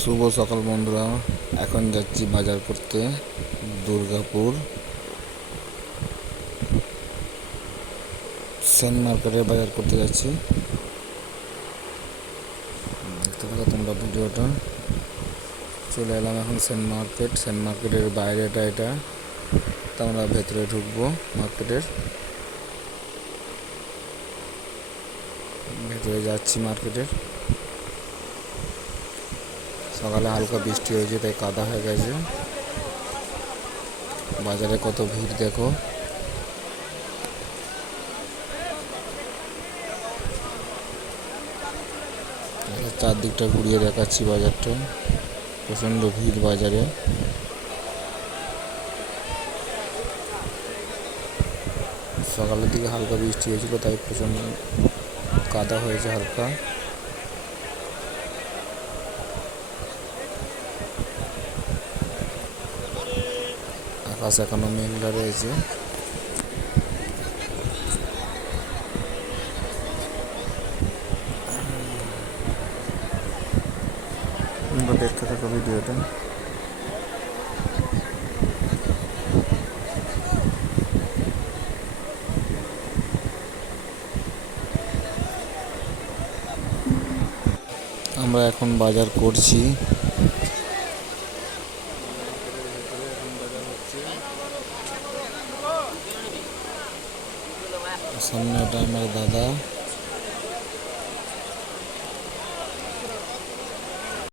শুভ সকাল বন্ধুরা, এখন যাচ্ছি বাজার করতে। দুর্গাপুর সেন মার্কেটে বাজার করতে যাচ্ছি। দেখতে থাকো তোমরা ভিডিওটা। চলে এলাম এখন সেন মার্কেটের বাইরেটা এটা, তা আমরা ভেতরে ঢুকবো। মার্কেটের ভেতরে যাচ্ছি। মার্কেটের সকালে হালকা বৃষ্টি হয়েছে, তাই কাদা হয়ে গেছে। বাজারে কত ভিড় দেখো। চারদিকটা ঘুরিয়ে দেখাচ্ছি বাজারটা। প্রচণ্ড ভিড় বাজারে। সকালের দিকে হালকা বৃষ্টি হয়েছিল, তাই প্রচণ্ড কাদা হয়েছে হালকা। আকাশ এখনো মেঘলা রয়েছে। দেখতে থাকো ভিডিওটা। আমরা এখন বাজার করছি। সামনে ওটা আমার দাদা।